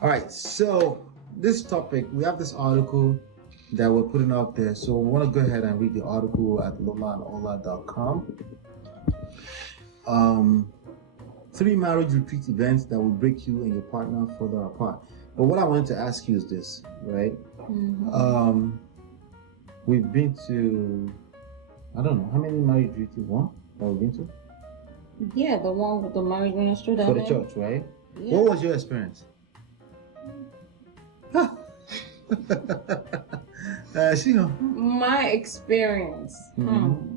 All right, so this topic, we have this article that we're putting out there. So we want to go ahead and read the article at lolaola.com. 3 marriage retreat events that will break you and your partner further apart. But what I wanted to ask you is this, right? Mm-hmm. We've been to, I don't know, how many marriage retreats? One that we've been to? Yeah, the one with the marriage ministry. For the church, right? Yeah. What was your experience? My experience. Mm-hmm.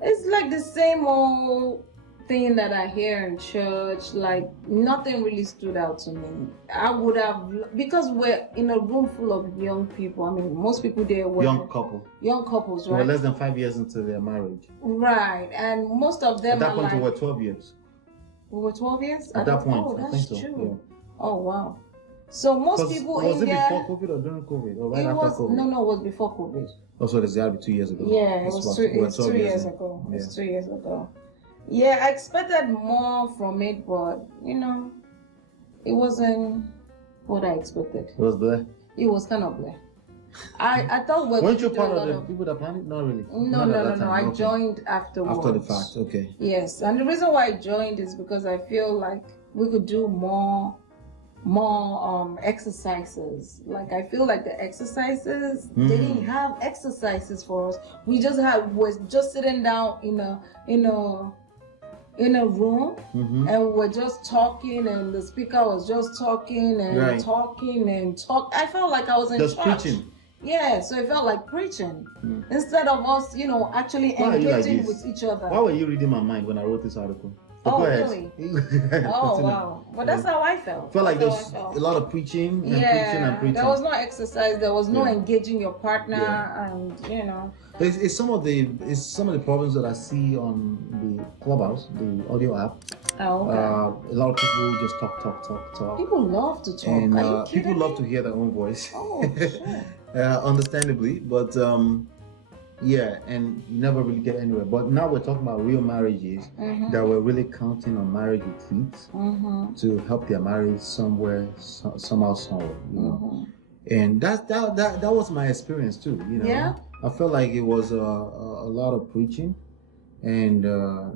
It's like the same old thing that I hear in church. Like nothing really stood out to me. I would have, because we're in a room full of young people. I mean, most people there were young couples, right? Who were less than 5 years into their marriage. Right, and most of them at that are point like, we were 12 years. We were 12 years at that point. Oh, I that's think so. true. Yeah. Oh wow. So most people was in it there. before COVID or during COVID or right it after was, COVID? No, it was before COVID. Oh, so it's got to be 2 years ago. Yeah, it was 2 years ago. Yeah. It's 2 years ago. Yeah, I expected more from it, but it wasn't what I expected. It was there. It was kind of there. I thought weren't you part of the people that planned it? Not really. No. I joined afterwards. After the fact, okay. Yes, and the reason why I joined is because I feel like we could do more exercises. Like I feel like the exercises, they didn't have exercises for us. We just was just sitting down in a room, and we're just talking, and the speaker was just talking and talking and talk. I felt like I was in just church. Preaching. Yeah, so it felt like preaching instead of us, actually engaging with each other. Why were you reading my mind when I wrote this article? Oh, really? Oh, wow. But that's how I felt. Felt like there was a lot of preaching and preaching and preaching. There was no exercise. There was no engaging your partner, and It's some of the problems that I see on the Clubhouse, the audio app. Oh, okay. A lot of people just talk. People love to talk. And Are you kidding people love me? to hear their own voice. Oh, sure. Understandably, but yeah, and you never really get anywhere. But now we're talking about real marriages that were really counting on marriage retreats to help their marriage somehow, somewhere, And that was my experience too. Yeah. I felt like it was a lot of preaching, and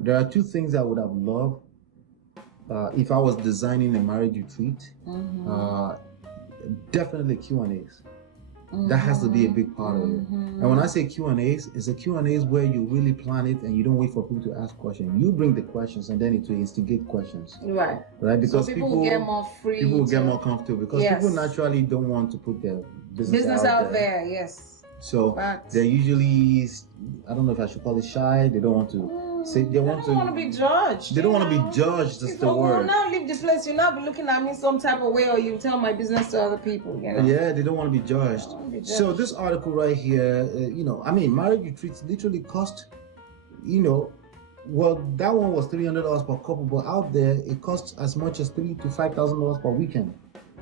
there are two things I would have loved if I was designing a marriage retreat. Definitely Q&As. That has to be a big part of it. And when I say Q&As, it's a Q&As where you really plan it and you don't wait for people to ask questions. You bring the questions and then it will instigate questions. Right. Because so people will get more free. People will get more comfortable because people naturally don't want to put their business out there. Yes. So they're usually, I don't know if I should call it shy. They don't want to say, they don't want to be judged. They don't want to be judged. That's the word. Now leave the place. You'll not be looking at me some type of way, or you tell my business to other people. Yeah, they don't want to be judged. So this article right here, marriage retreats literally cost, well, that one was $300 per couple, but out there it costs as much as $3,000 to $5,000 per weekend.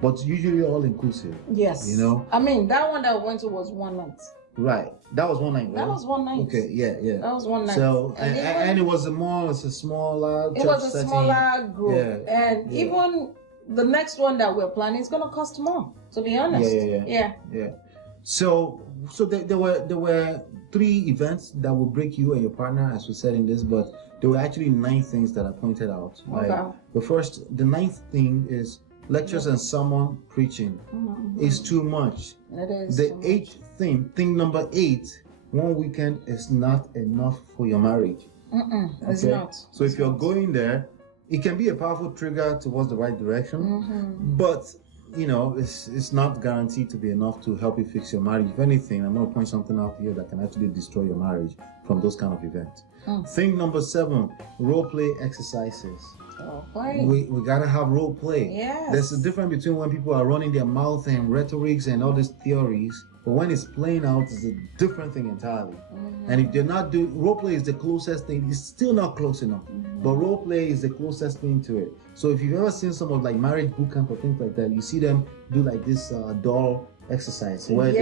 But usually all inclusive. Yes. That one that I went to was one night. Right. That was one night, right? That was one night. Okay, yeah. That was one night. So and it was a smaller church. It was a setting. smaller group. Yeah. And even the next one that we're planning is gonna cost more, to be honest. Yeah. So there were 3 events that will break you and your partner, as we said in this, but there were actually 9 things that I pointed out. Right? Okay. The 9th thing is lectures and sermon preaching is too much. It is. The 8th thing number 8, one weekend is not enough for your marriage. It's not. So if you're going there, it can be a powerful trigger towards the right direction, but it's not guaranteed to be enough to help you fix your marriage. If anything, I'm going to point something out here that can actually destroy your marriage from those kind of events. Thing number 7, role play exercises. We gotta have role play. Yes. There's a difference between when people are running their mouth and rhetorics and all these theories, but when it's playing out, it's a different thing entirely. And if they're not doing role play, is the closest thing. It's still not close enough, but role play is the closest thing to it. So if you've ever seen some of like marriage boot camp or things like that, you see them do like this doll exercise where they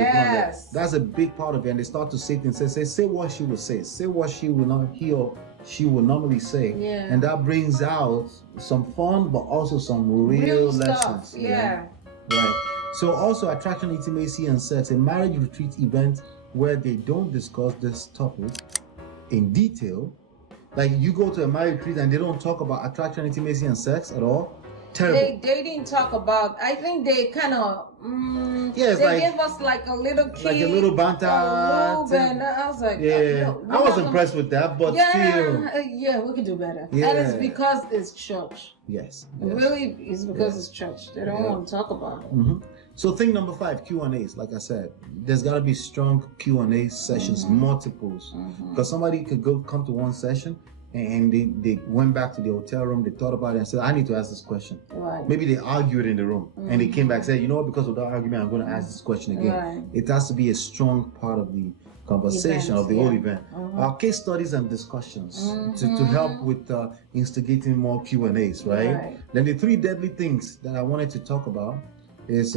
that's a big part of it, and they start to say things. Say what she will say what he or she would normally say. Yeah. And that brings out some fun, but also some real lessons. Stuff. Yeah. Right. So also attraction, intimacy, and sex, a marriage retreat event where they don't discuss this topic in detail. Like you go to a marriage retreat and they don't talk about attraction, intimacy, and sex at all. Terrible. They didn't talk about. I think they kind of. Yeah, they gave us like a little key, like a little banter. And I was like, yeah, I was impressed with that, but still. Yeah, we could do better. Yeah. And it's because it's church. Yes. Really, it's because it's church. They don't want to talk about it. Mm-hmm. So thing number 5, Q&As. Like I said, there's got to be strong Q&A sessions, multiples, because somebody could come to one session and they went back to the hotel room, they thought about it and said, I need to ask this question. Right. Maybe they argued in the room and they came back and said, you know what, because of that argument, I'm going to ask this question again. Right. It has to be a strong part of the conversation, of the whole event. Case studies and discussions to help with instigating more Q&As, right? Then the 3 deadly things that I wanted to talk about is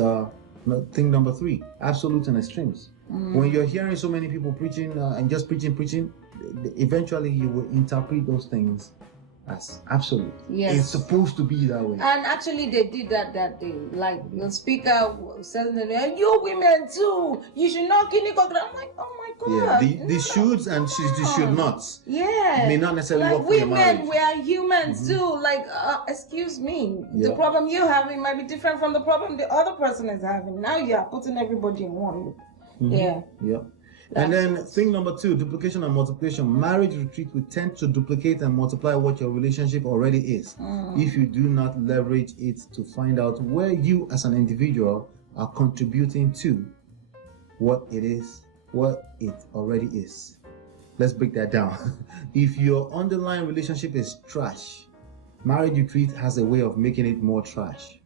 thing number 3, absolute and extremes. When you're hearing so many people preaching and just preaching, eventually you will interpret those things as absolute. Yes. It's supposed to be that way. And actually they did that day. Like the speaker said, and you women too, you should not kill each other. I'm like, oh my God. Yeah, the shoulds and the should nots. Yeah. May not necessarily like work for your marriage. women, we are humans too. Like, excuse me. The problem you're having might be different from the problem the other person is having. Now you are putting everybody in one loop. Yeah. Yep. And then thing number 2, duplication and multiplication. Marriage retreat will tend to duplicate and multiply what your relationship already is if you do not leverage it to find out where you as an individual are contributing to what it already is. Let's break that down. If your underlying relationship is trash, marriage retreat has a way of making it more trash,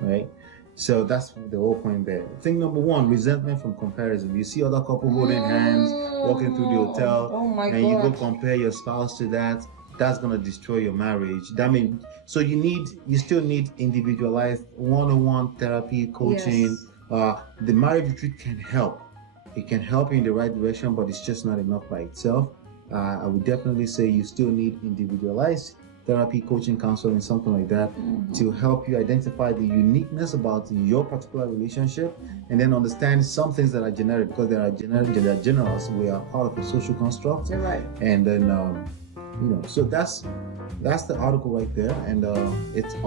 right? So that's the whole point there. Thing number 1, resentment from comparison. You see other couple holding hands, walking through the hotel, you go compare your spouse to that. That's gonna destroy your marriage. That means you still need individualized one-on-one therapy, coaching. Yes. The marriage retreat can help. It can help you in the right direction, but it's just not enough by itself. I would definitely say you still need individualized therapy, coaching, counseling, something like that, to help you identify the uniqueness about your particular relationship, and then understand some things that are generic, because there are generals. We are part of a social construct. Right. And then so that's the article right there, and it's at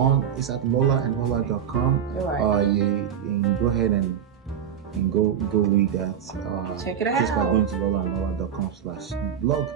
lolaola.com. Right. You can go ahead and go read that. Check it out. Just by going to lolaola.com/blog.